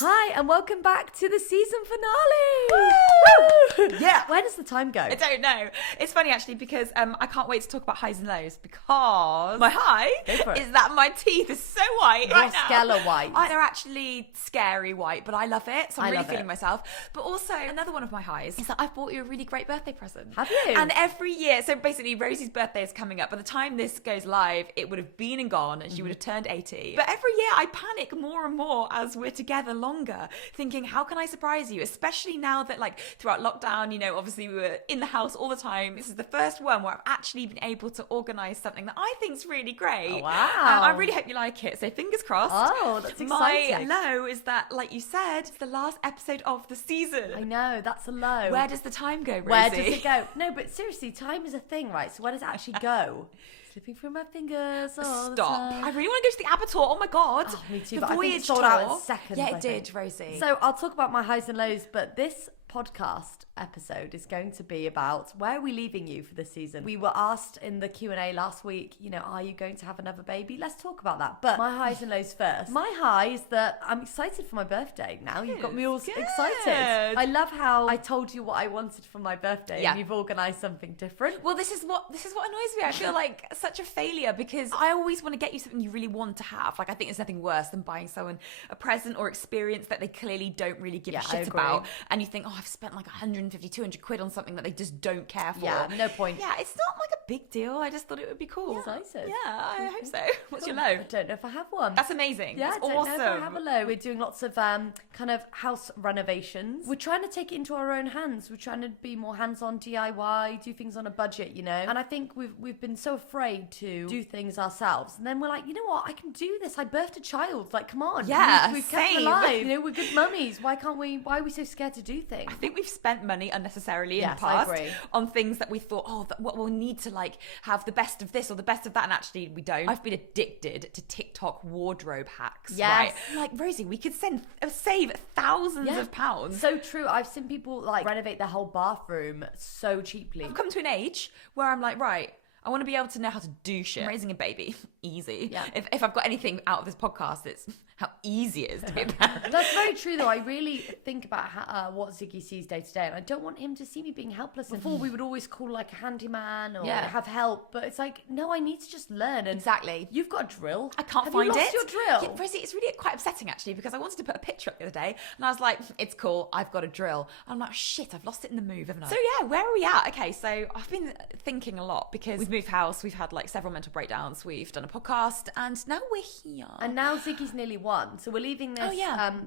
Hi, and welcome back to the season finale. Woo! Yeah. Where does the time go? I don't know. It's funny actually because I can't wait to talk about highs and lows because my high is that my teeth are so white right now. Stellar white. They're actually scary white, but I love it. So I'm really feeling myself. But also another one of my highs is that I've bought you a really great birthday present. Have you? And every year, so basically Rosie's birthday is coming up. By the time this goes live, it would have been and gone and she would have turned 80. But every year I panic more and more as we're together longer, thinking, how can I surprise you? Especially now that like throughout lockdown, you know, obviously we were in the house all the time. This is the first one where I've actually been able to organise something that I think's really great. Oh, wow. I really hope you like it. So fingers crossed. Oh, that's exciting. My low is that, like you said, it's the last episode of the season. I know, that's a low. Where does the time go, Rosie? Where does it go? No, but seriously, time is a thing, right? So where does it actually go? Slipping through my fingers all the time. I really want to go to the Abattoir. Oh my God. Oh, me too, The but I think it voyage sold tour. out in seconds. Yeah, I it did, think. Rosie. So I'll talk about my highs and lows, but this podcast episode is going to be about where are we leaving you for this season. We were asked in the Q&A last week, you know, are you going to have another baby? Let's talk about that. But my highs and lows first. My high is that I'm excited for my birthday now. You've got me all excited. I love how I told you what I wanted for my birthday and you've organised something different. Well, this is what annoys me. I feel like such a failure because I always want to get you something you really want to have. Like I think there's nothing worse than buying someone a present or experience that they clearly don't really give a shit about, and you think, oh, I've spent like 150, 200 quid on something that they just don't care for. Yeah, no point. Yeah, it's not like a big deal. I just thought it would be cool. Excited. Yeah, I hope so. What's Cool. your low? I don't know if I have one. That's amazing. Yeah, That's I don't awesome. know if I have a low. We're doing lots of kind of house renovations. We're trying to take it into our own hands. We're trying to be more hands-on DIY, do things on a budget, you know. And I think we've been so afraid to do things ourselves. And then we're like, you know what? I can do this. I birthed a child. Like, come on. Yeah, we've kept them alive. You know, we're good mummies. Why can't we? Why are we so scared to do things? I think we've spent money unnecessarily in the I past agree. on things that we thought, we'll need to like have the best of this or the best of that, and actually we don't. I've been addicted to TikTok wardrobe hacks. Yes. Right? Like Rosie, we could save thousands of pounds. So true. I've seen people like renovate their whole bathroom so cheaply. I've come to an age where I'm like, right, I want to be able to know how to do shit. Raising a baby, easy. Yeah. If I've got anything out of this podcast, it's how easy it is to be a parent. That's very true, though. I really think about how, what Ziggy sees day to day, and I don't want him to see me being helpless. And before, we would always call like a handyman or have help, but it's like, no, I need to just learn. And Exactly. you've got a drill. I can't Have find you lost it. your drill? Yeah, Rosie, it's really quite upsetting actually because I wanted to put a picture up the other day and I was like, it's cool, I've got a drill. And I'm like, shit, I've lost it in the move, haven't I? So yeah, where are we at? Okay, so I've been thinking a lot because we've moved house, we've had like several mental breakdowns, we've done a podcast, and now we're here. And now Ziggy's nearly 1, so we're leaving this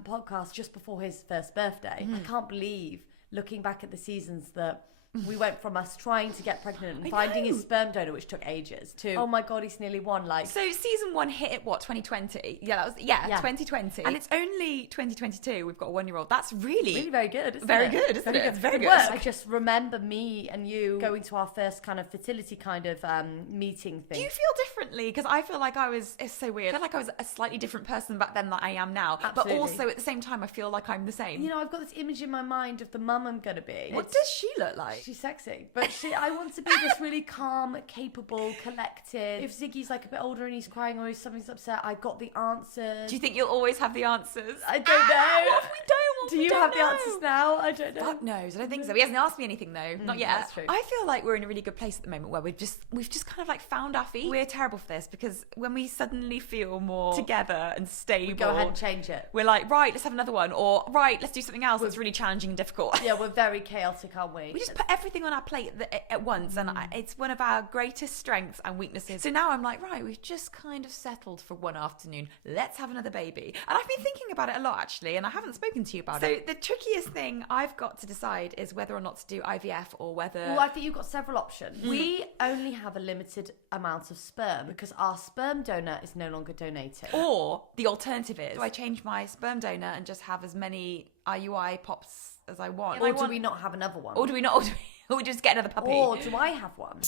podcast just before his first birthday. I can't believe, looking back at the seasons, that we went from us trying to get pregnant and finding his sperm donor, which took ages, to, oh my God, he's nearly 1. Like, so season 1 hit at what, 2020? Yeah, that was 2020. And it's only 2022. We've got a 1-year-old. That's really very good, isn't very it? good, isn't it? It's very good. I just remember me and you going to our first kind of fertility kind of meeting thing. Do you feel differently? Because I feel like it's so weird. I feel like I was a slightly different person back then than I am now. Absolutely. But also at the same time, I feel like I'm the same. You know, I've got this image in my mind of the mum I'm going to be. What does she look like? She's sexy, but I want to be this really calm, capable, collected. If Ziggy's like a bit older and he's crying or something's upset, I've got the answers. Do you think you'll always have the answers? I don't know. What if we don't? Do you have the answers now? I don't know. Fuck knows. I don't think so. He hasn't asked me anything though. Not yet. That's true. I feel like we're in a really good place at the moment where we've just kind of like found our feet. We're terrible for this because when we suddenly feel more together and stable, we go ahead and change it. We're like, right, let's have another one, or right, let's do something else that's really challenging and difficult. Yeah, we're very chaotic, aren't we? We just put everything on our plate at once, and it's one of our greatest strengths and weaknesses. So now I'm like, right, we've just kind of settled for one afternoon. Let's have another baby. And I've been thinking about it a lot actually, and I haven't spoken to you about it. So the trickiest thing I've got to decide is whether or not to do IVF or whether. Well, I think you've got several options. We only have a limited amount of sperm because our sperm donor is no longer donating. Or the alternative is, do I change my sperm donor and just have as many IUI pops as I want? Or do we not have another one? Or do we not? Or do we just get another puppy? Or do I have one?